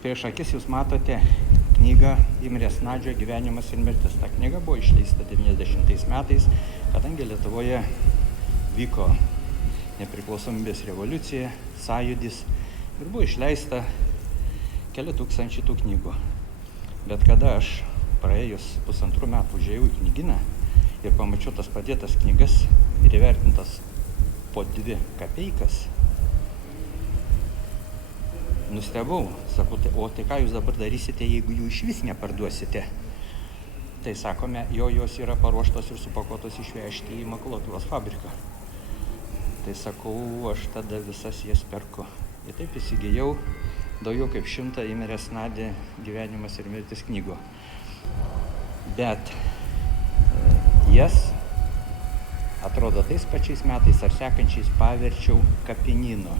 Prieš akis jūs matote knygą Imrės Nadžio Gyvenimas ir mirtis. Ta knyga buvo išleista 90 metais, kadangi Lietuvoje vyko nepriklausomybės revoliucija, sąjūdis ir buvo išleista keli tūkstančiai tų knygų. Bet kada aš praėjus 1,5 metų užėjau į knygyną ir pamačiau tas padėtas knygas ir įvertintas po 2 kapeikas, nustebau, sakau, o tai ką jūs dabar darysite, jeigu jų išvis neparduosite? Tai sakome, jos yra paruoštos ir supakuotos išvežti į makulatūros fabriką. Tai sakau, aš tada visas jas perku. Ir taip įsigijau daugiau kaip 100 Imrės Nadžio Gyvenimas ir mirtis knygų. Bet jas, atrodo, tais pačiais metais ar sekančiais paverčiau kapinynu.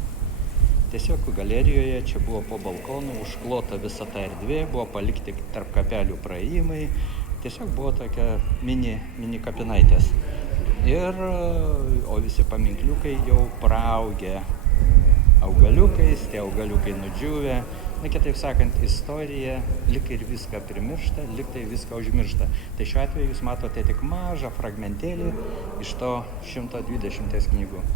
Tiesiog galerijoje čia buvo po balkonu, užklota visa ta erdvė, buvo palikti tarp kapelių praėjimai, tiesiog buvo tokia mini kapinaitės. O visi paminkliukai jau praaugę augaliukais, tie augaliukai nudžiūvę. Na, kitaip sakant, istorija lyg ir viską primiršta, lyg tai viską užmiršta. Tai šiuo atveju jūs matote tik mažą fragmentėlį iš to 120 knygų.